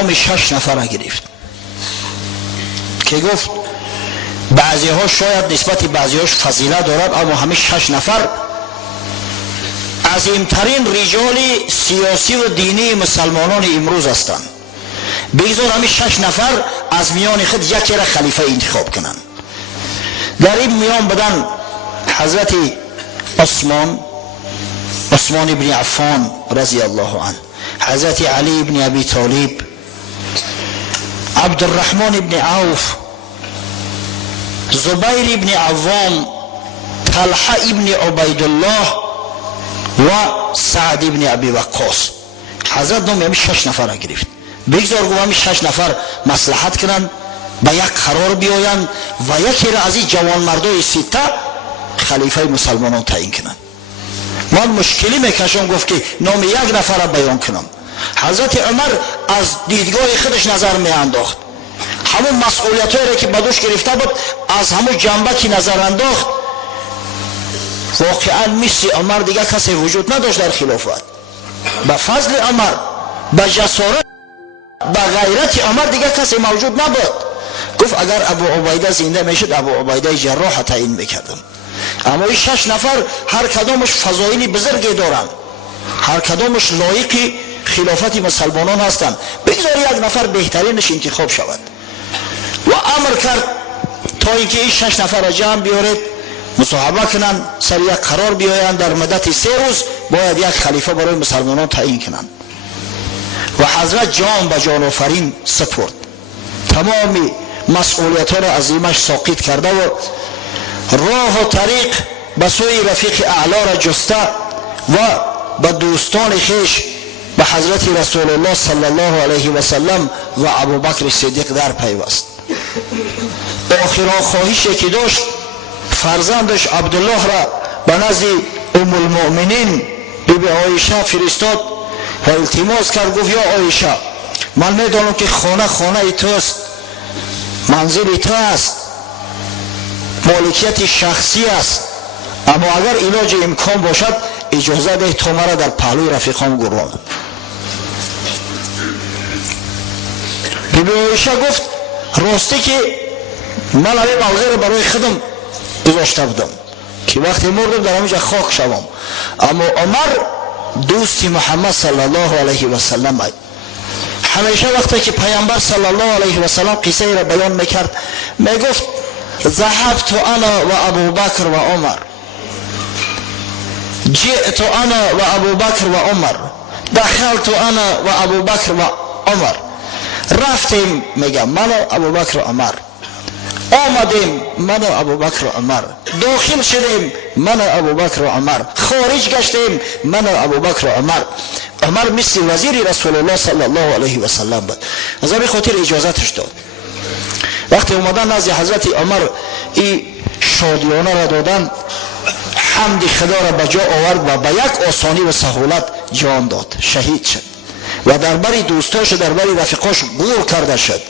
نام 6 نفر گرفت که گفت بعضی ها شاید نسبت بعضی هاش فضیلت دارد، اما همه 6 نفر عظیمترین رجال سیاسی و دینی مسلمانان امروز هستند. بگذار همه 6 نفر از میان خود یکی را خلیفه انتخاب کنند. در این میان بدن حضرت عثمان ابن عفان رضی الله عنه، حضرت علی ابن ابی طالب، عبدالرحمن ابن عوف، زبیر ابن عوام، طلحه ابن عبیدالله و سعد ابن ابی وقاص. حضرت نام همین 6 نفر گرفت. بگذار گفت همین 6 نفر مصلحت کنند، به یک قرار بیایند و یکی را از این جوان مردای سیته خلیفه مسلمانان تعیین کنند. من مشکلی میکشم گفت که نام یک نفر را بیان کنم. حضرت عمر از دیدگاه خودش نظر میانداخت، همون مسئولیتایی را که بدوش گرفته بود از همون جنبه که نظر انداخت. واقعا مثل عمر دیگه کسی وجود نداشت در خلافت. به فضل عمر، به جسارت، به غیرت عمر دیگه کسی موجود نبود. گفت اگر ابو عبیده زنده میشد ابو عبیده جراح تعیین میکردم. اما این 6 نفر هر کدامش فضایلی بزرگی دارند، هر کدامش لایق خلافت مسلمانان هستند. بگذار یک نفر بهترینش انتخاب شود و امر کرد تا اینکه این 6 نفر را جمع بیارید، مصاحبه کنند، سر یک قرار بیایند در مدت 3 روز باید یک خلیفه برای مسلمانان تعیین کنند. و حضرت جان به جان آفرین سپرد، تمام مسئولیت ها را از ایمش ساقط کرده و راه و طریق به سوی رفیق اعلا را جسته و به دوستان خیش به حضرت رسول الله صلی الله علیه و سلم و ابوبکر صدیق در پیوست. آخرین خواهشی که داشت فرزندش عبدالله را به نزد ام المؤمنین بیبی عایشه فرستاد و التماس کرد. گفت یا عایشه، من میدانم که خانه توست، منزل تو است، مالکیت شخصی است، اما اگر علاج امکان باشد اجازه ده تا مرا در پهلوی رفیقام گروم. بیبی عایشه گفت راستی که من همین موضوع را برای خودم گذاشته بودم که وقتی مردم در همینجا خاک شوم، اما عمر دوستی محمد صلی الله علیه و سلم همیشه وقتی که پیامبر صلی الله علیه و سلم قصه را بیان میکرد میگفت ذهبت انا و ابوبکر و عمر، جئت انا و ابوبکر و عمر، دخلت انا و ابوبکر و عمر. رفتیم میگم من و ابوبکر و عمر، آمدیم من و ابوبکر و عمر، داخل شدیم من و ابوبکر و عمر، خارج گشتیم من و ابوبکر و عمر. عمر مثل وزیر رسول الله صلی الله علیه و سلم بود، از همین خاطر اجازتش داد. وقتی اومدن نزد حضرت عمر این شادیانه را دادن، حمد خدا را به جا آورد و به یک آسانی و سهولت جان داد، شهید شد و در بری دوستاش در بری رفیقاش گور کرده شد.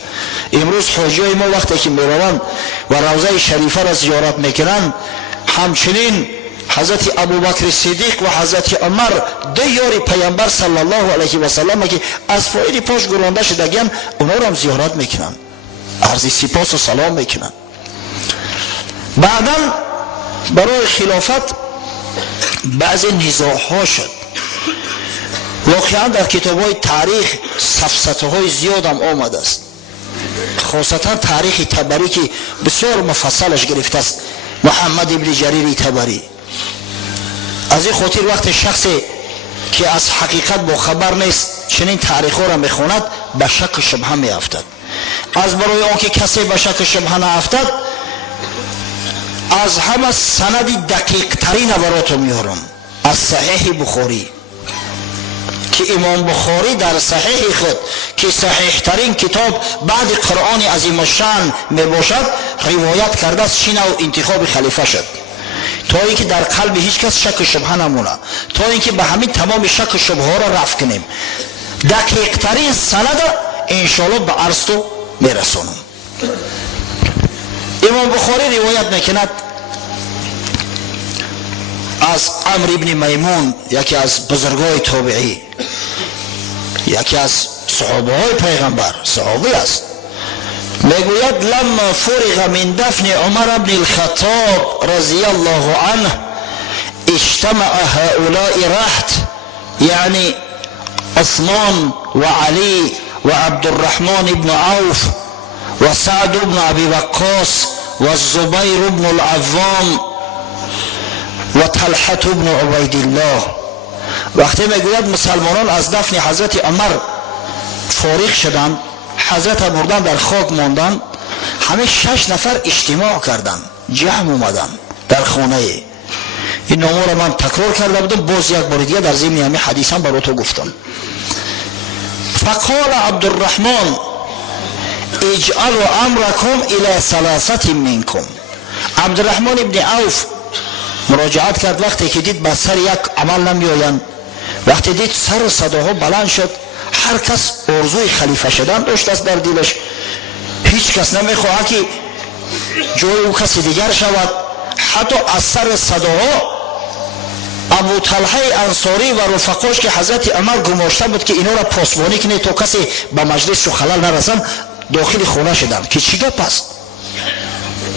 امروز حاجیای ما وقتی که میروند و روضه شریفه را زیارت میکنند، همچنین حضرت ابوبکر صدیق و حضرت عمر دو یار پیامبر صلی الله علیه و سلم که از فایل پاش گرانده شدگان، اونا را هم زیارت میکنند، عرض سپاس و سلام میکنند. بعدا برای خلافت بعض نزاع ها شد. واقعا در کتاب های تاریخ سفسطه های زیاد هم آمده است، خاصتا تاریخ طبری که بسیار مفصلش گرفته است، محمد ابن جریر طبری. از این خاطر وقت شخصی که از حقیقت با خبر نیست چنین تاریخ ها را میخواند به شک و شبهه میافتد. از برای آنکه کسی به شک و شبهه نافتد، از همه سند دقیق ترین برات میارم از صحیح بخاری که امام بخاری در صحیح خود که صحیح ترین کتاب بعد قرآن عظیم الشان می باشد روایت کرده است، شین و انتخاب خلیفه شد تا اینکه در قلب هیچ کس شک و شبهه نمونه، تا اینکه به همین تمام شک و شبهه را رفع کنیم. دقیق ترین سند انشاءالله به عرض تو میرسونم. امام بخاری روایت میکند از عمرو ابن میمون، یکی از بزرگای تابعی، یکی از صحابه های پیغمبر، صحابی است، میگوید لما فرغ من دفن عمر بن الخطاب رضی الله عنه اجتمع هؤلاء رهط، یعنی عثمان و علی و عبدالرحمن بن عوف و سعد بن ابی وقاص و زبیر بن العوام و طلحه بن عبید الله. وقتی میگوید مسلمانان از دفن حضرت عمر فارغ شدند، حضرت مردن در خاک ماندن، همه 6 نفر اجتماع کردند، جمع اومدن در خانه. این نامه را من تکرار کرده بودم، باز یک بار دیگه در ضمن همین حدیث هم برای تو گفتم. فقال عبدالرحمن اجعلوا امرکم الی 3 منکم. عبدالرحمن ابن عوف مراجعت کرد، وقتی که دید به سر یک عمل نمیآیند، وقتی دید سر صداها بلند شد، هر کس آرزوی خلیفه شدن داشت است در دلش، هیچ کس نمیخواهد که جای او کسی دیگر شود. حتی از سر صداها ابو طلحه انصاری و رفقاش که حضرت عمر گماشته بود که اینا را پاسبانی کنه تا کسی به مجلس و خلل نرسن، داخل خانه شدن که چی گپ است.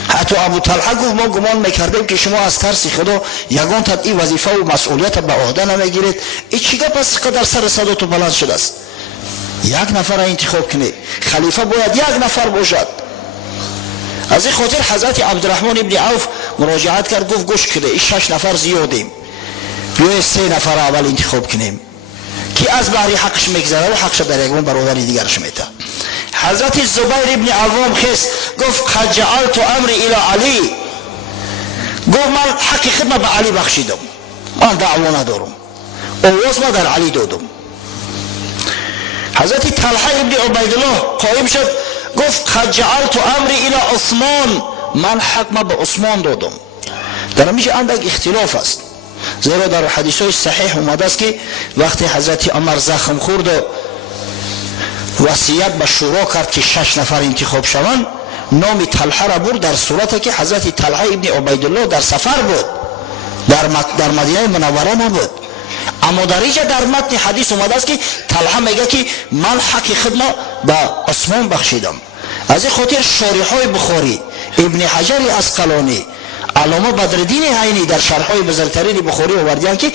حتی ابو طلحه گفت ما گمان میکردیم که شما از ترس خدا یگان تد این وظیفه و مسئولیت به عهده نمیگیرید، این چی گپ است که در سر صدا تو بلند شده است؟ یک نفر انتخاب کنه، خلیفه باید یک نفر باشد. از این خاطر حضرت عبدالرحمن ابن عوف مراجعت کرد، گفت گوش کنه، این 6 نفر زیادیم، بیایید 3 نفر اول انتخاب کنیم که از بحری حقش میگذره و حقش در یگان برادر دیگرش میده. حضرت زبیر ابن عوام خست، گفت قد جعلت امری الی علی، گفت من حق خدمت به علی بخشیدم، من دعوا ندارم، آواز ما در علی دادم. حضرت طلحه ابن عبیدالله قائم شد، گفت قد جعلت امری الی عثمان، من حق ما به عثمان دادم. در همیشه اندک اختلاف است، زیرا در حدیث های صحیح اومده است که وقتی حضرت عمر زخم خورد و وصیت به شورا کرد که 6 نفر انتخاب شوند، نام طلحه را برد در صورتی که حضرت طلحه ابن عبیدالله در سفر بود، در مدینه منوره نبود. اما در اینجا در متن حدیث اومده است که طلحه میگه که من حق خدمت به عثمان بخشیدم. از این خاطر شارحای بخاری، ابن حجر عسقلانی، علامه بدرالدین عینی در شرحهای بزرگترین بخاری آوردند که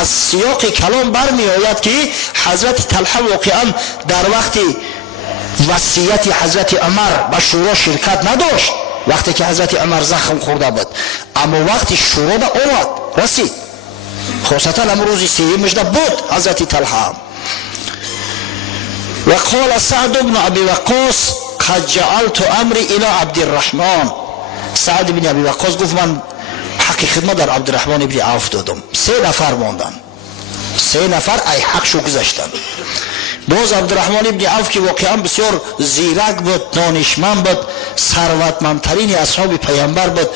از سیاق کلام برمی آید که حضرت طلحه واقعا در وقت وصیت حضرت عمر به شورا شرکت نداشت، وقتی که حضرت عمر زخم خورده بود، اما وقتی شورا به آمد رسید، خاصتا امروز 3 مجده بود حضرت طلحه. و قال سعد بن ابی وقاص قد جعلت امری الی عبدالرحمن. سعد بن ابی وقاص گفت من حق خدمت در عبدالرحمن ابن عوف دادم. 3 نفر ماندن، 3 نفر ای حقشو گذاشتن. باز عبدالرحمن ابن عوف که واقعا بسیار زیرک بود، دانشمند بود، ثروتمندترین اصحاب پیامبر بود.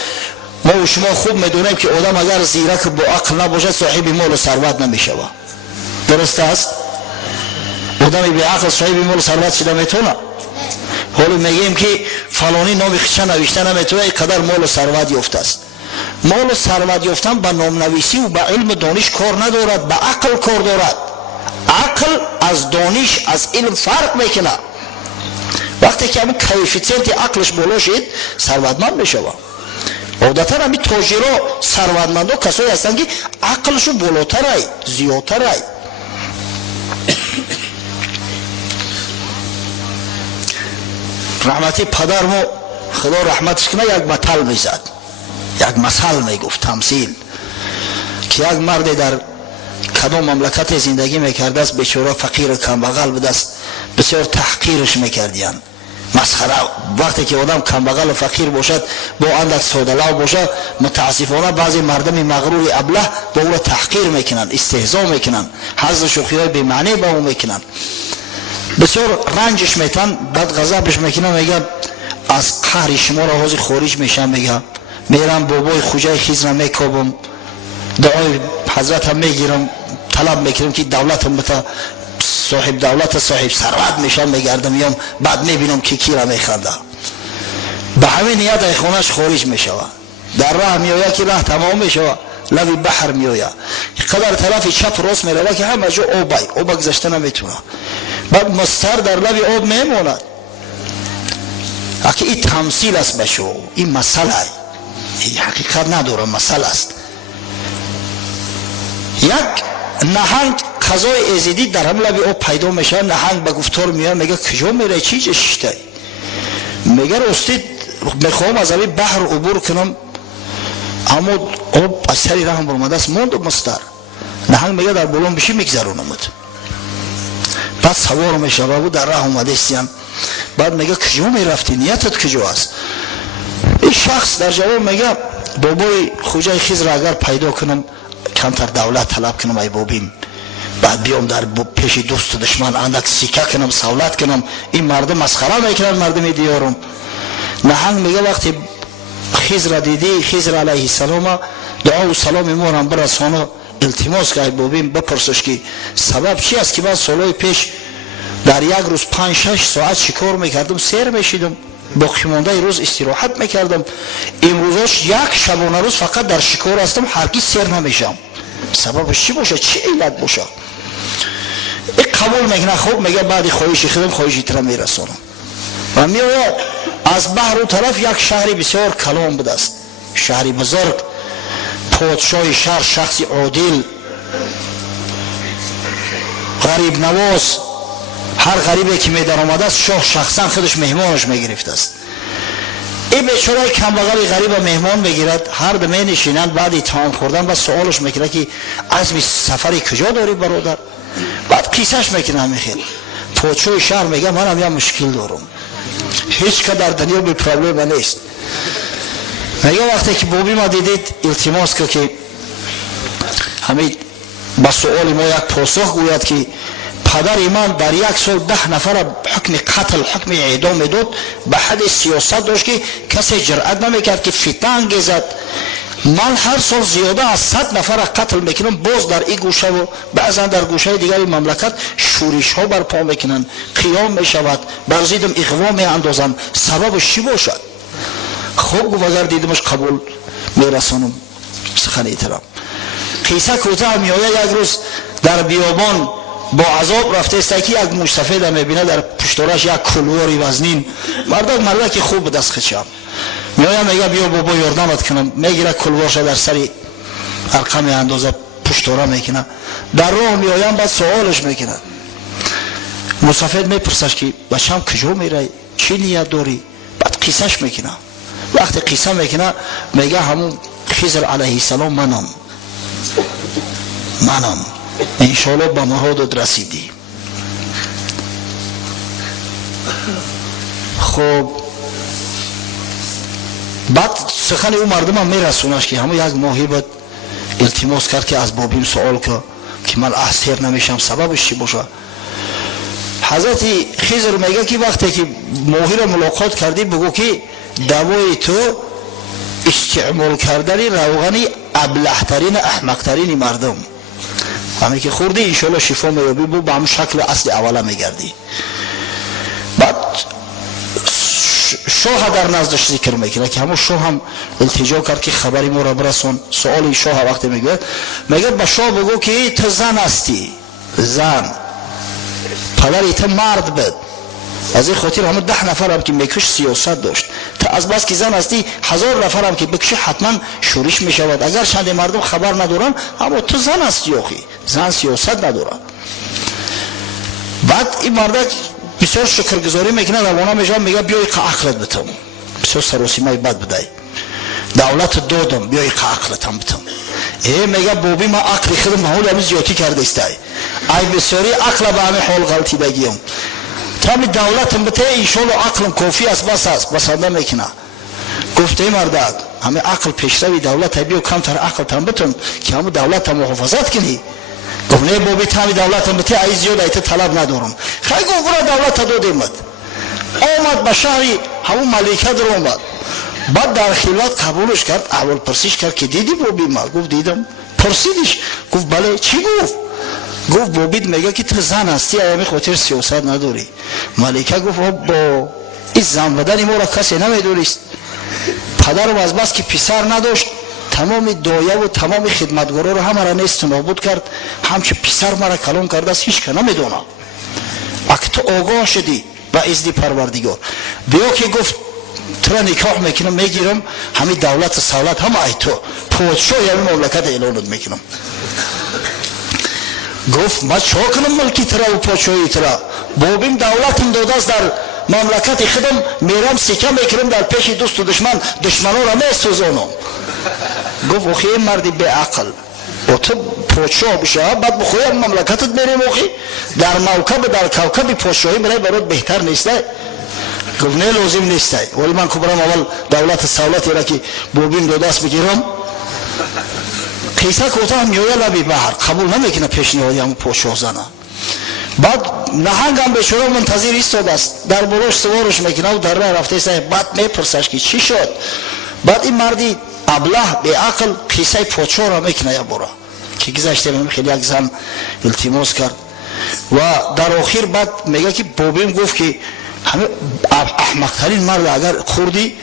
ما و شما خوب میدونیم که آدم اگر زیرک با عقل نباشه صاحب مال و ثروت نمیشه. درست است؟ آدم بی عقل صاحب مال و ثروت شده میتونه؟ حالا میگیم که فلانی نام خودش نوشته نمیتونه، اینقدر مال و ثروت یافته است. مال و ثروت یافتن به نام نویسی و به علم دانش کار ندارد، به عقل کار دارد. عقل از دانش از علم فرق میکنه. وقتی که همین کوفیشنت عقلش بالا شد ثروتمند میشه. عادتا همین تاجرها ثروتمندا کسایی هستند که عقلشون بالاتره، زیادتره. رحمتی پدرمو خدا رحمتش کنه یک مثل میزد، یک مثل میگفت، تمثیل، که یک مرد در کدام مملکت زندگی میکرده است، بیچاره فقیر و کمبغل بود است، بسیار تحقیرش میکردیان، مسخره. وقتی که آدم کمبغل و فقیر باشد، با اندک ساده لوح باشد، متاسفانه بعضی مردم مغرور ابله با او را تحقیر میکنن، استهزا میکنن، حظ شوخی‌های بی معنی با او میکنن، بسیار رنجش میتن، بعد غضبش میکنه، میگه از قهر شما را حاضر خارج میشم، میگه میرم بابای خوجای خیز را میکوبم، دعای حضرت هم میگیرم، طلب میکنم که دولتم بتا صاحب دولت صاحب ثروت میشم، میگردم میام، بعد میبینم که کی را میخنده. به همین نیت از خونش خارج میشه، در راه میآید که راه تمام میشه، لبی بحر میآید، قدر طرف چپ راست میروه که همه جا آب گذشته نمیتونه. بعد مستر در لب آب میموند. اگه این تمثیل است بشو، این مسئله این حقیقت نداره، مسئله است. یک نهنگ غذای ازیدی در هم لب آب پیدا میشه، نهنگ به گفتار میاد میگه کجا میره، چی جشته؟ میگه راستی میخوام از این بحر عبور کنم اما آب از سری رحم برمده است، موند مستر. نهنگ میگه در بلون بشی میگذرونمت. بعد سوار میشه و در راه اومده استیم. بعد میگه کجا میرفتی، نیتت کجا است؟ این شخص در جواب میگه بابای خوجای خیز را اگر پیدا کنم کمتر دولت طلب کنم ای بابیم، بعد بیام در پیش دوست و دشمن اندک سیکه کنم، سولت کنم، این مردم مسخره میکنن مردم دیارم. نهنگ میگه وقتی خیز را دیدی، خیز را علیه السلام دعا و سلام ما را برسانه، التماس که ای بابیم بپرسش که سبب چی است که من سالهای پیش در یک روز 5-6 ساعت شکار میکردم، سیر میشیدم، باقی مانده روز استراحت میکردم، امروزش یک شبانه روز فقط در شکار هستم، هرگز سیر نمیشم، سببش چی باشه، چی علت باشه؟ این قبول میکنه. خوب میگه بعد خواهشی خودم خواهشی تر میرسونم و میآید از بحر و طرف یک شهری بسیار کلان بوده است، شهری بزرگ، پادشاه شهر شخصی عادل، غریب نواز، هر غریبی که می در آمده است شاه شخصا خودش مهمانش می گرفته است. این بیچاره کمبغل غریب مهمان میگیرد، هر دو می نشینند، بعد طعام خوردن و سوالش میکنه که عزم سفری کجا داری برادر؟ بعد کیسش میکنه میخیر. پادشاه شهر میگه منم یه مشکل دارم، هیچ که در دنیا بی پرابلم نیست. میگه وقتی که بابی ما دیدید التماس که همین با سوال ما یک پاسخ گوید که پدر من در یک سال 10 نفر حکم قتل، حکم اعدام میداد، به حد سیاست داشت که کسی جرأت نمیکرد که فتنه انگیزد. من هر سال زیاده از 100 نفر قتل میکنم، باز در این گوشه و بعضا در گوشه دیگری مملکت شورش ها برپا میکنن، قیام میشود، بر ضدم اغوا میاندازن، سببش چی باشد؟ خوب گفت اگر دیدمش قبول میرسانم سخن احترام. قصه کوتاه میآید. یک روز در بیابان با عذاب رفته است که یک موش سفید میبینه، در پشتارش یک کلواری وزنین، مرد که خوب به دست خچم میآید میگه بیا بابا یاردمت کنم، میگیره کلوارش در سری ارقم اندازه پشتاره میکنه، در راه میآیم. بعد سوالش میکنه، مسافر میپرسش که بچم کجا میره، چی نیت داری؟ بعد قصهش میکنه. وقتی قصه میکنه میگه همون خضر علیه السلام منم انشاءالله به مرادت رسیدی. خب بعد سخن او مردم هم میرسونش که همون یک ماهی بعد التماس کرد که از بابیم سوال که من اسیر نمیشم، سببش چی باشه؟ حضرت خضر میگه که وقتی که ماهی را ملاقات کردی بگو که دوای تو استعمال کردن روغنی ابلهترین احمقترین مردم، همه که خوردی انشاءالله شفا میابی، بو به همون شکل اصل اوله میگردی. بعد شاه در نزدش ذکر میکنه که همون شاه هم التجا کرد که خبری ما را برسون. سؤال شاه وقتی میگه به شاه بگو که تو زن هستی، زن، پدر تو مرد بود، از این خاطر همون 10 نفر هم که میکش سیاست داشت، تا از بس که زن هستی 1000 نفر هم که بکشه حتما شورش میشود، اگر چند مردم خبر ندارن اما تو زن هستی، آخی زن سیاست ندارن. بعد این مرد بسیار شکرگزاری میکنه، روانه میشه، میگه بیای عقلت بتم، بسیار سراسیمه بد بدای دولت دادم، بیای عقلتم بتم. میگه بابی ما عقل خودم محول همی زیادی کرده استای، ای بسیاری عقل به همه حال غلطی بگیم، تامی دولتم بته ایشالله عقلم کافی است، بس است، بسنده میکنه. گفته مردد همه عقل پیشروی دولت بیو کمتر عقل تم بتون که همه دولت هم محافظت کنی. گفت نه بابی تامی دولتم بته ای زیاد ایت طلب ندارم. خیلی گفت برای دولت دادیمت. آمد به شهری همون ملکه در آمد، بعد در خلوت قبولش کرد، اول پرسیش کرد که دیدی بابی ما؟ گفت دیدم. پرسیدش گفت بله. چی گفت؟ گفت بابید میگه که تو زن هستی، ایمی خاطر سیاست نداری. ملکه گفت با این زن بدن ما را کسی نمیدونست، پدرم از بس که پسر نداشت تمام دایه و تمام خدمتگارا رو همه را نیست نابود کرد، همچه پسر مرا کلان کرده است، هیچ که نمیدونه. تو آگاه شدی و اذن پروردگار بیا که گفت تو را نکاح میکنم میگیرم همین دولت سالت هم ای تو پادشاه همین مملکت اعلانت میکنم. گفت ما چه کنم ملکی ترا و پادشاهی ترا؟ بابیم دولتم داده است در مملکت خودم میرم سکه میکنم در پیش دوست و دشمنا را میسوزانم. گفت اخی مردی به عقل و تو پادشاه بشه بعد بخوی مملکتت میریم اخی در موکب در کوکب پادشاهی برات بهتر نیسته؟ گفت نه لازم نیسته ولی من کبرم اول دولت سولتی را که بابیم داده است بگیرم. قیصه کوتاه میویه لبی بحر قبول نمیکنه پیشنهادی همون پادشاه زنه. بعد نهنگ هم بیچاره منتظر ایستاده است در بروش سوارش میکنه و در راه رفته است. بعد میپرسش که چی شد؟ بعد این مردی ابله به عقل قیصه پادشاه را میکنه یا برا که گذشته من خیلی یک زن التماس کرد و در آخر بعد میگه که بابیم گفت که همه احمقترین مرد اگر خوردی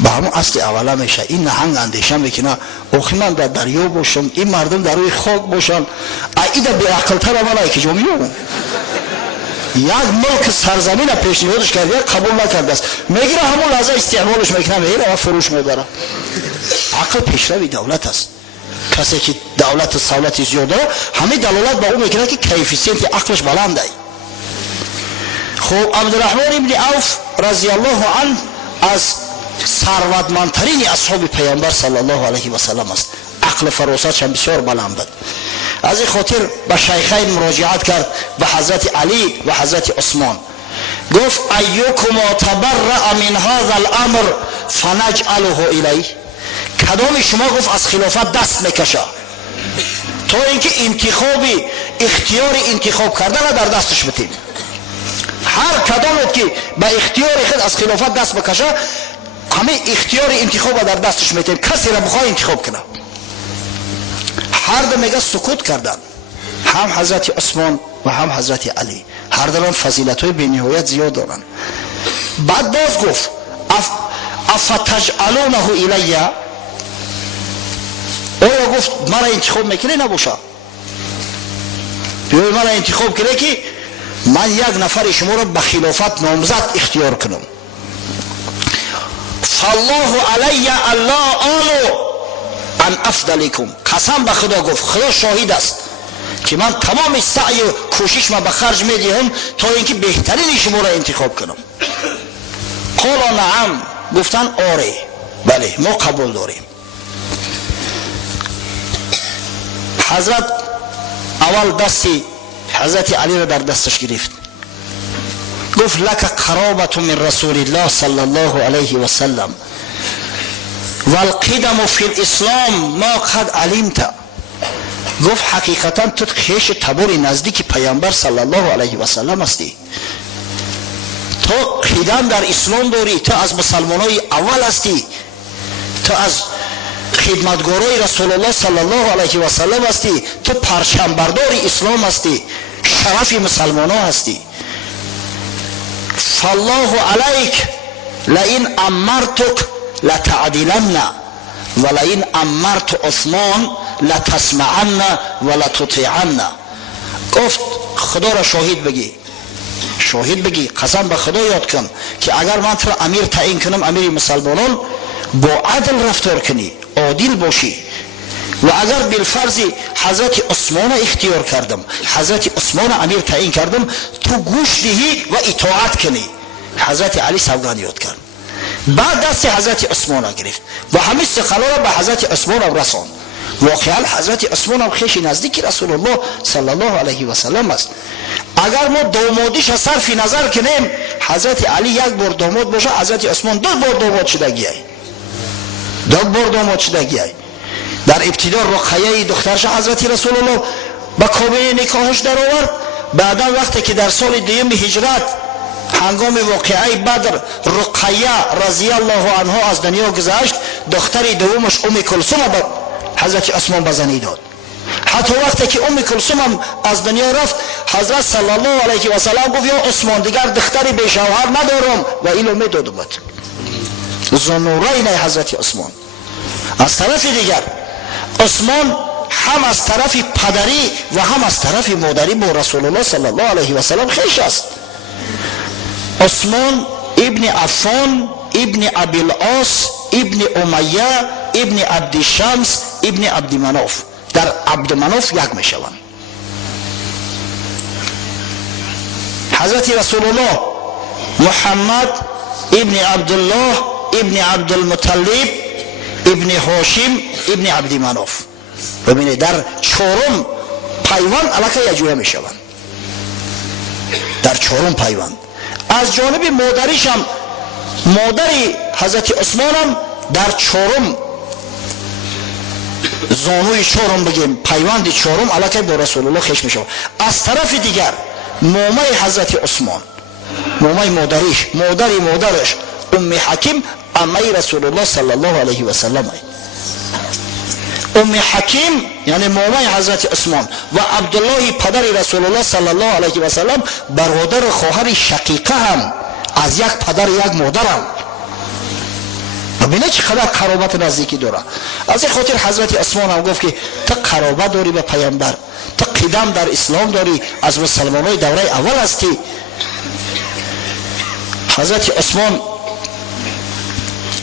به همون اصل اوله میشه. این نهنگ اندیشه میکنه آخی من در دریا باشم این مردم در روی خاک باشن ایده به عقل تر اوله که جامیو یک ملک سرزمین پیشنهادش کرده قبول نکرده است میگیره همون لحظه استعمالش میکنه میگیره و فروش میبره. عقل پیشروی دولت است. کسی که دولت سولت زیاد داره همه دلالت به اون میکنه که کیفیسینت عقلش بلنده. خب عبدالرحمن ابن عوف رضی الله عنه از ثروتمندترین اصحاب پیامبر صلی الله علیه و سلم است. عقل فراستش هم بسیار بلند بود. از این خاطر به شیخین مراجعت کرد به حضرت علی و حضرت عثمان. گفت ایکما تبرأ من هذا الامر فنجعله الیه. کدام شما گفت از خلافت دست میکشه تا اینکه انتخابی اختیار انتخاب کردن در دستش بتیم. هر کدامت که به اختیار خود از خلافت دست بکشه همه اختیار انتخاب در دستش میتیم کسی را بخواه انتخاب کنه. هر دو میگه سکوت کردن هم حضرت عثمان و هم حضرت علی هر دو فضیلت های بی‌نهایت زیاد دارن. بعد باز گفت افتجعلونه الیه آیا گفت مرا انتخاب میکنه نباشه بیایی مرا انتخاب کنه که من یک نفر شما را به خلافت نامزد اختیار کنم. فالله علی الله آلو ان افضلکم. قسم به خدا گفت خدا شاهد است که من تمام سعی و کوشش ما به خرج میدهم تا اینکه بهترین شما را انتخاب کنم. قال نعم گفتن آره بله ما قبول داریم. حضرت اول دستی حضرت علی را در دستش گرفت گفت لک قرابت من رسول الله صلی الله علیه و سلم والقدم فی الاسلام ما قد علمت. گفت حقیقتا تو خیش تبور نزدیک پیامبر صلی الله علیه و سلم هستی. تو قدم در اسلام داری. تو از مسلمانای اول هستی. تو از خدمتگارای رسول الله صلی الله علیه و سلم هستی. تو پرچم بردار اسلام هستی. شرف مسلمان ها هستی. فالله علیک لئن امرتک لتعدلن ولئن امرت عثمان لتسمعن ولتطیعن. گفت خدا را شاهد بگی قسم به خدا یاد کن که اگر من تو را امیر تعیین کنم امیر مسلمانان با عدل رفتار کنی عادل باشی و اگر بالفرض حضرت عثمان اختیار کردم حضرت عثمان امیر تعیین کردم تو گوش دهی و اطاعت کنی. حضرت علی سوگند یاد کرد. بعد دست حضرت عثمان گرفت و همه سخلا را به حضرت عثمان رساند. واقعا حضرت عثمان هم خیش نزدیک رسول الله صلی الله علیه و سلم است. اگر ما دامادیش صرف نظر کنیم حضرت علی یک بار داماد باشه حضرت عثمان دو بار داماد شدگی ای. در ابتدا رقیه دخترش حضرت رسول الله با کابینه نکاحش در آورد. بعدا وقتی که در سال دوم هجرت هنگام واقعه بدر رقیه رضی الله عنها از دنیا گذشت دختر دومش ام کلثوم حضرت عثمان بزنی داد. حتی وقتی که ام کلثوم هم از دنیا رفت حضرت صلی الله علیه و سلم گفت یا عثمان دیگر دختری به شوهر ندارم و اینو میداد بود. ذوالنورین حضرت عثمان. از طرف دیگر عثمان هم از طرف پدری و هم از طرف مادری با رسول الله صلی الله علیه و سلم خویش است. عثمان ابن عفان ابن ابی العاص ابن امیه ابن عبد شمس ابن عبد مناف. در عبد مناف یک میشوند. حضرت رسول الله محمد ابن عبدالله ابن عبدالمطلب ابن هاشم ابن عبد مناف. ببینید در چهارم پیوند علاقه یک جوره میشوند. در چهارم پیوند از جانب مادریش هم، مادری حضرت عثمان هم در چهارم زانوی چهارم بگیم پیوند چهارم علاقه با رسول الله خش میشه. از طرف دیگر مامه حضرت عثمان، مامه مادریش، مادرش ام حکیم عمه رسول الله صلی الله علیه و سلم. ام حکیم یعنی مامه حضرت عثمان و عبدالله پدر رسول الله صلی الله علیه و سلم برادر خواهر شقیقه هم از یک پدر یک مادر هم. ببینه چقدر قرابت نزدیکی داره. از این خاطر حضرت عثمان هم گفت که تو قرابت داری به پیامبر، تو قدم در اسلام داری، از مسلمانای دوره اول هستی. حضرت عثمان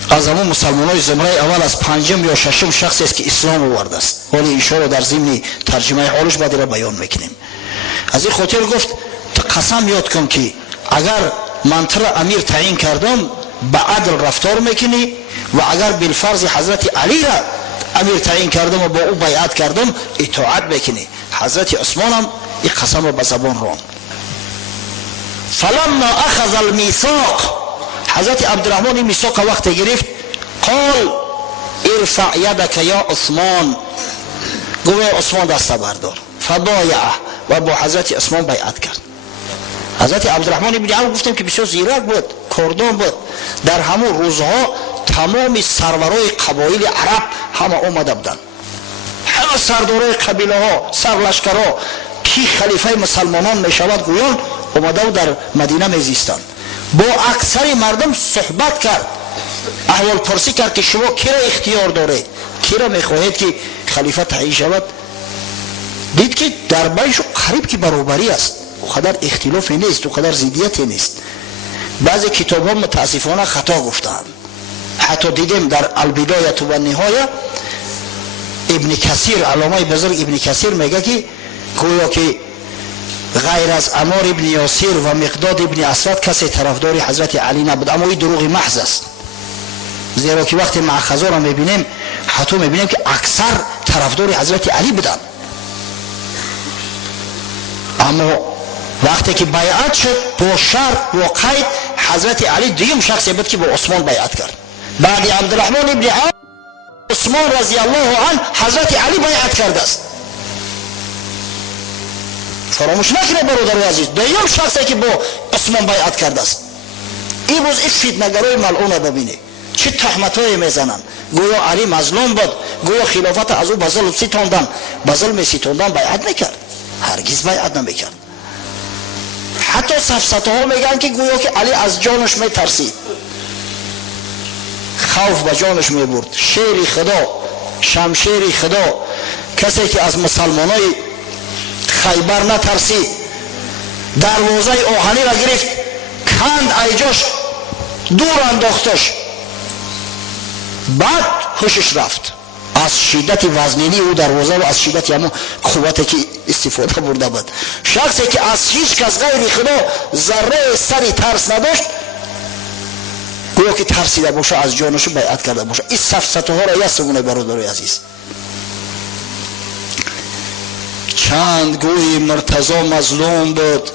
از همون مسلمانای زمره اول از پنجم یا ششم شخصی است که اسلام آورده است. ولی این رو در ضمن ترجمه حالش بعد را بیان میکنیم. از این خاطر گفت تو قسم یاد کن که اگر من تو را امیر تعیین کردم به عدل رفتار میکنی و اگر بالفرض حضرت علی را امیر تعیین کردم و با او بیعت کردم اطاعت میکنی. حضرت عثمان هم این قسم را به زبان راند. فلما اخذ المیثاق، حضرت عبدالرحمن این میثاق وقت گرفت، قال ارفع یدک یا عثمان، گوه عثمان دست بردار. فبایعه و با حضرت عثمان بیعت کرد. حضرت عبدالرحمن ابن عوف گفتم که بسیار زیرک بود، کردان بود. در همون روزها تمام سرورای قبایل عرب همه آمده بودن، همه سردارای قبیله ها، سرلشکرها کی خلیفه مسلمانان میشود گویان آمده و در مدینه میزیستند. با اکثر مردم صحبت کرد، احوال پرسی کرد که شما کی را اختیار دارید، کی را میخواهید که خلیفه تعیین شود. دید که در بینشون قریب که برابری است، اونقدر اختلافی نیست، اونقدر ضدیتی نیست. بعضی کتاب ها متاسفانه خطا گفتند. حتی دیدیم در البدایه و النهایه ابن کثیر، علامه بزرگ ابن کثیر میگه که گویا که غیر از عمار ابن یاسر و مقداد ابن اسود کسی طرفدار حضرت علی نبود. اما این دروغ محض است، زیرا که وقتی مأخذا را میبینیم حتی میبینیم که اکثر طرفدار حضرت علی بودن. اما وقتی که بیعت شد با شرط و قید، حضرت علی دویم شخصی بود که با عثمان بیعت کرد. بعد عبدالرحمن ابن عوف عثمان رضی الله عنه حضرت علی بیعت کرده است. فراموش نکنید برادر عزیز، دویم شخصی که با عثمان بیعت کرده است. این روز این فتنه‌گرای ملعون ببینید چه تهمت‌های میزنن. گویا علی مظلوم بود، گویا خلافت از او به ظلم ستاندن، به ظلم ستاندن بیعت نکرد، هرگز بیعت نمیکرد. حتی سفسطه‌ها میگن که گویا که علی از جانش میترسید، خوف به جانش میبرد. شیر خدا، شمشیر خدا، کسی که از مسلمانای خیبر نترسید، دروازه آهنی را گرفت، کند ایجاش، دور انداختش، بعد خوشش رفت از شدت وزنینی او دروازه و از شدت همون قوتی که استفاده برده بود. شخصی که از هیچ کس غیر خدا ذره سری ترس نداشت، گویا که ترسیده باشه از جانش بیعت کرده باشه. این سفسطه ها را یستگونه برادر عزیز. چند گوی مرتضی مظلوم بود،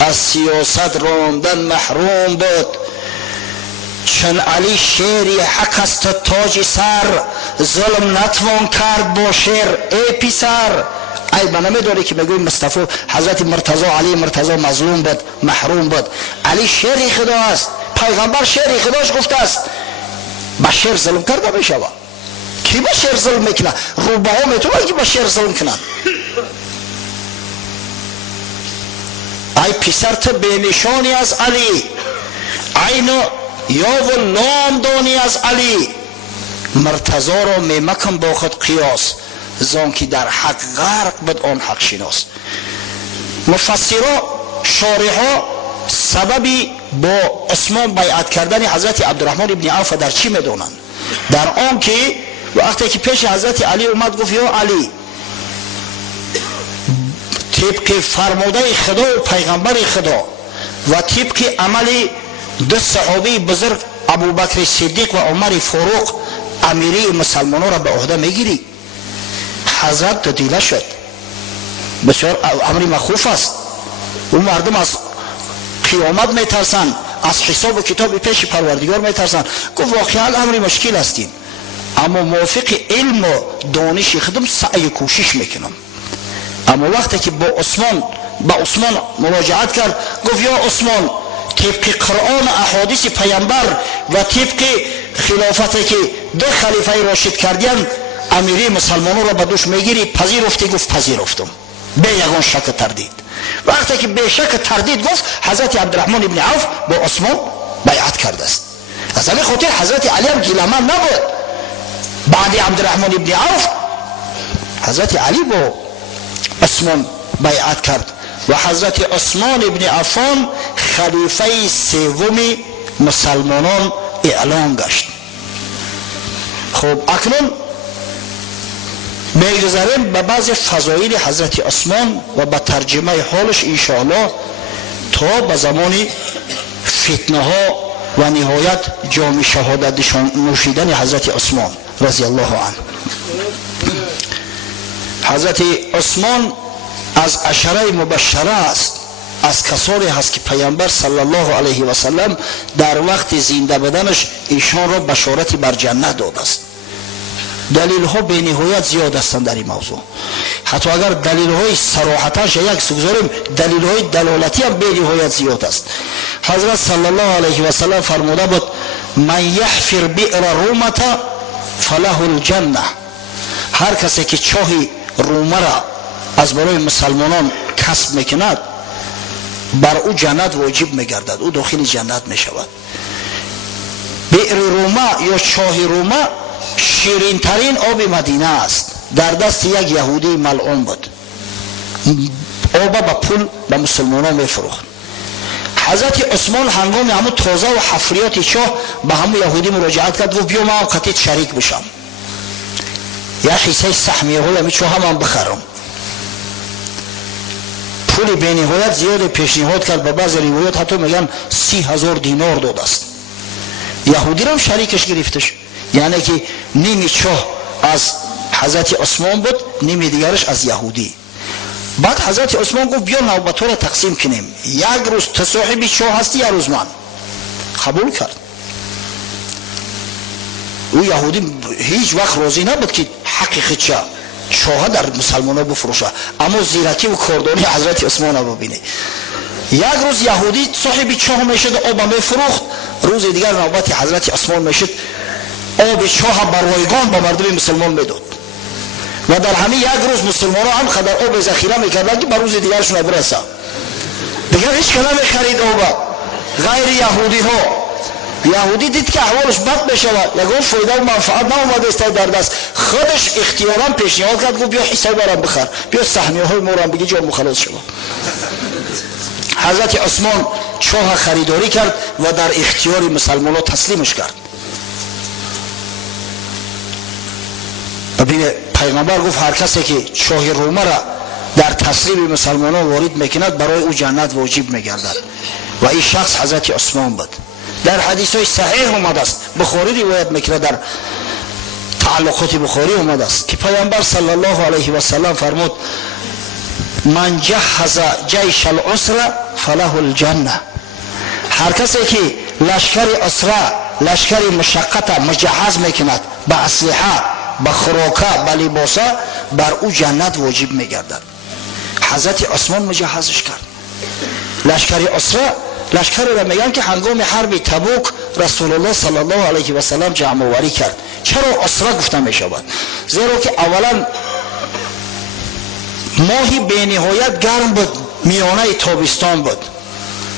از سیاست راندن محروم بود. چون علی شیر حق است تاج سر، ظلم نتوان کرد با شیر ای پسر. ای بنامه داری که بگوی مصطفی حضرت مرتضی علی مرتضی مظلوم بود، محروم بود. علی شیر خدا است، پیغمبر شیر خداش گفته است با شیر ظلم کرده میشه. کی با شیر ظلم میکنه؟ روبه ها میتونن که با شیر ظلم کنن. ای پسر تو بینشانی از علی، عین یا و لام دانی از علی. مرتضی را میمکن با خود قیاس، زان که در حق غرق بود آن حق شناس. مفسرها شارحها سببی با عثمان بیعت کردن حضرت عبدالرحمن ابن عوف در چی میدونن؟ در آن که وقتی که پیش حضرت علی اومد گفت یا علی طبق فرموده خدا و پیغمبر خدا و طبق عمل دو صحابی بزرگ ابوبکر صدیق و عمر فاروق امیری مسلمانان را به عهده میگیری؟ حضرت دیده شد، بسیار امری مخوف است. اون مردم از قیامت میترسن، از حساب و کتاب پیش پروردگار میترسن. گفت واقعا امری مشکل هستیم، اما موافق علم و دانش خودم سعی و کوشش میکنم. اما وقتی که با عثمان مراجعت کرد گفت یا عثمان طبق قرآن احادیث پیامبر و طبق خلافتی که دو خلیفه راشد کردن امیری مسلمانان را به دوش میگیری؟ پذیرفتی؟ گفت پذیرفتم به یگان شک تردید. وقتی که به شک تردید گفت حضرت عبدالرحمن ابن عوف با عثمان بیعت کرده است. از همین خاطر حضرت علی هم گیلمن نبود. بعد عبدالرحمن ابن عوف حضرت علی با عثمان بیعت کرد و حضرت عثمان ابن عفان خلیفه سوم مسلمانان اعلان گشت. خب اکنون میگذاریم به بعض فضایل حضرت عثمان و به ترجمه حالش انشاءالله تا به زمان فتنه ها و نهایت جام شهادت نوشیدن حضرت عثمان رضی الله عنه. حضرت عثمان از عشره مبشره است، از کسانی هست که پیامبر صلی الله علیه و سلم در وقت زنده بودنش ایشان را بشارتی بر جنت داده است. دلیل ها به نهایت زیاد هستند در این موضوع. حتی اگر دلیل های صراحتش یک سوگذاریم، دلیل های دلالتی هم به نهایت زیاد است. حضرت صلی الله علیه و سلم فرموده بود من یحفر بئر رومه فله الجنه. هر کسی که چاه رومه را از برای مسلمانان کسب میکند بر او جنت واجب میگردد، او داخل جنت میشود. بئر رومه یا چاه رومه شیرین ترین آب مدینه است. در دست یک یهودی ملعون بود، آب با پول به مسلمانان میفروخت. حضرت عثمان هنگام همون تازه و حفریات چاه به همون یهودی مراجعت کرد، گفت بیا من قطعیت شریک بشم، یا حصه سهمیه های همی چاه هم بخرم. پول به نهایت زیاد پیشنهاد کرد. به بعض روایات حتی میگن 30,000 دینار داد است. یهودی را هم شریکش گرفتش، یعنی که نیمی چاه از حضرت عثمان بود، نیمی دیگرش از یهودی. بعد حضرت عثمان گفت بیا نوبت را تقسیم کنیم، یک روز تو صاحب چاه هستی، یک روز من. قبول کرد. او یهودی هیچ وقت راضی نبود که حقیقت چاه در مسلمانان بفروشه، اما زیرکی و کاردانی حضرت عثمان رو ببینه. یک روز یهودی صاحب چاه میشد، آب میفروخت، روز دیگر نوبت حضرت عثمان میشد، آب چاه بر رایگان به مردم مسلمان میداد. و در همین یک روز مسلمان ها هم خدر آب ذخیره میکردن که بر روز دیگرشون برسه. دیگر هیچ کلام خرید آب غیر یهودی ها. یهودی دید که احوالش بد بشود، یگان فایده و منفعت ناومده است در دست، خودش اختیارا پیشنهاد کرد، گفت بیا حساب برام بخر، بیا سهمیه های ما رو بگی جا مخلص شما. حضرت عثمان چاه خریداری کرد و در اختیار مسلمان ها تسلیمش کرد. ببین پیغمبر گفت هر کسی که چاه رومه را در تسلیم مسلمان ها وارد میکند برای او جنت واجب میگردد و این شخص حضرت عثمان بود. در حدیث های صحیح اومده است، بخاری روایت میکنه، در تعلقات بخاری اومده است که پیامبر صلی الله علیه و سلم فرمود من جهز جیش العسره فله الجنه. هر کسی که لشکر اسره، لشکر مشقت مجهز میکند به اسلحه، به خوراکه، به لباسه، بر او جنت واجب میگردد. حضرت عثمان مجهزش کرد. لشکر اسره لشکر را میگن که هنگام حرب تبوک رسول الله صلی الله علیه و سلم جمع آوری کرد. چرا اسره گفته می شود؟ زیرا که اولا ماهی به نهایت گرم بود، میانه تابستان بود،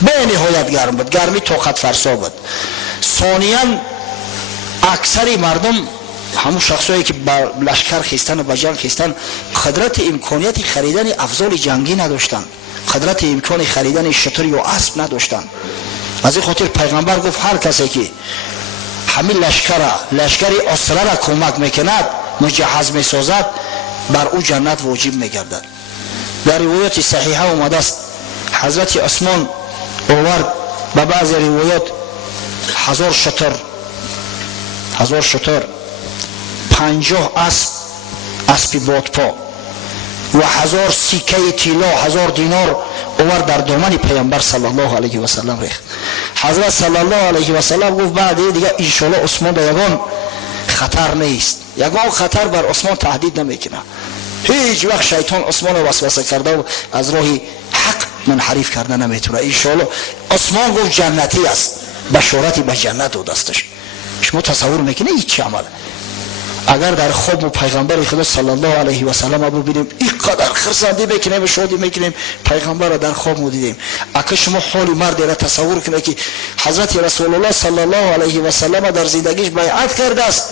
به نهایت گرم بود، گرمی طاقت فرسا بود. ثانیاً اکثر مردم، همون شخصایی که با لشکر خیستن و با جنگ خیستن، قدرت امکانیت خریدن افضال جنگی نداشتند. قدرت امکان خریدن شتر یا اسب نداشتند. از این خاطر پیغمبر گفت هر کسی که همین لشکر اسره را کمک میکند، مجهز میسازد، بر او جنت واجب میگردد. در روایت صحیحه اومده است حضرت عثمان آورد به بعض روایات 1000 شتر 50 اسب بادپا و 1000 سکه طلا 1000 دینار آورد در دامن پیامبر صلی الله علیه و سلم ریخت. حضرت صلی الله علیه و سلم گفت بعد دیگه ان شاء الله عثمان در یگان خطر نیست، یگان خطر بر عثمان تهدید نمیکنه. هیچ وقت شیطان عثمان رو وسوسه کرده و از راه حق منحرف کرده نمیتونه. ان شاء الله عثمان گفت جنتی است، بشارتی به جنت داد استش. شما تصور میکنید این چه عمل؟ اگر در خواب پیغمبر خدا صلی الله علیه و سلم ابو ببینیم اینقدر خرسندی میکنیم و شادی میکنیم پیغمبر را در خواب دیدیم. اگه شما حال مرد را تصور کنید که حضرت رسول الله صلی الله علیه و سلم در زندگیش بیعت کرده است،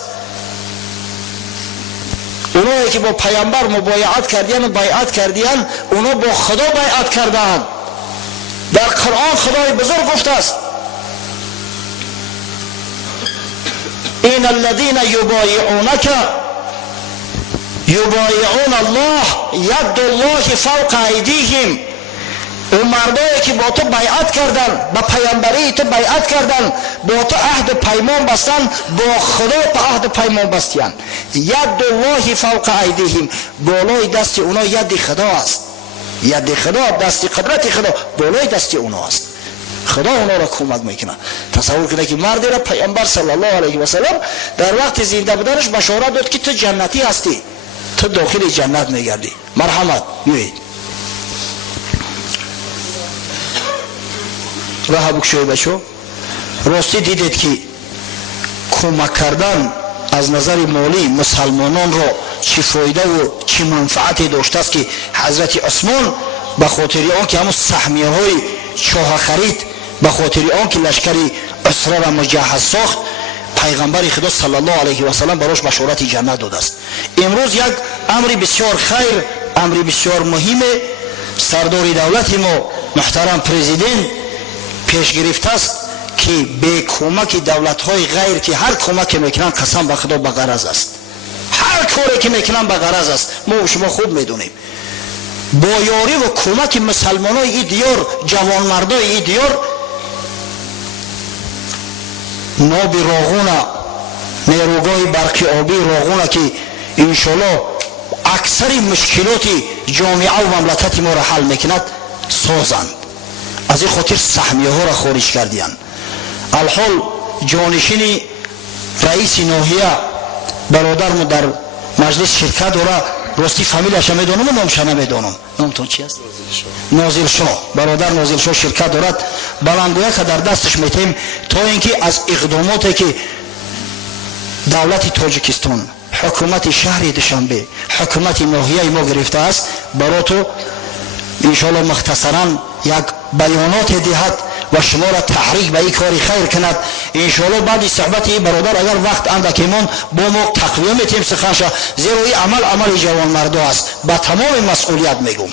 اونایی که با پیامبر مبایعت کردین و بیعت کردین اونا با خدا بیعت کردند. در قرآن خدای بزرگ گفته است این الذين يبايعونك يبايعون الله يد الله فوق ایدیهم. اون مردایی که با تو بیعت کردن، با پیامبری تو بیعت کردن، با تو عهد پیمان بستن، با خدا به عهد پیمان بستین. ید الله فوق ایدیهم، بالای دست اونا ید خدا است. ید خدا، دست قدرت خدا بالای دست اونا است. خدا اونا را کمک میکنه. تصور کنه که مردی را پیامبر صلی الله علیه و سلم در وقت زنده بودنش بشارت داد که تو جنتی هستی، تو داخل جنت میگردی. مرحمت میوید راه بکشوی بچو. راستی دیدید که کمک کردن از نظر مالی مسلمانان را چی فایده و چی منفعتی داشته است که حضرت عثمان به خاطر آن که همون سهمیه های چاه خرید، به خاطر آن که لشکری اسره را مجهز ساخت، پیغمبر خدا صلی الله علیه و سلم براش بشارت جنت داده است. امروز یک امر بسیار خیر، امر بسیار مهم، سردار دولت ما محترم پرزیدنت پیش گرفته است که به کمک دولت های غیر که هر کمک میکنن قسم به خدا به غرض است، هر کاری که میکنن به غرض است. ما و شما خوب میدونیم با یاری و کمک مسلمان های ای دیار، جوان مردای ای دیار، ناب راغونه، نیروگاه برقی آبی راغونه که انشالله اکثر مشکلات جامعه و مملکت ما را حل میکند سازند. از این خاطر سهمیه ها را خارج کردیان. الحال جانشین رئیس ناحیه برادرم در مجلس شرکت داره، راستی فامیلش میدونم و نامش نمیدونم. نامتون چی است؟ نازل شاه. برادر نازل شاه شرکت دارد. بلندگویی که در دستش میتیم تا اینکه از اقداماتی که دولت تاجیکستان، حکومت شهر دوشنبه، حکومت ناحیه ما گرفته است، براتو انشاءالله مختصرا یک بیانات دهد و شما را تحریک به این کاری خیر کند. انشاءالله بعد صحبت این برادر اگر وقت اندکی ماند با ما تقویه میتیم سخنش، زیرا این عمل جوان مردا است. با تمام مسئولیت میگم.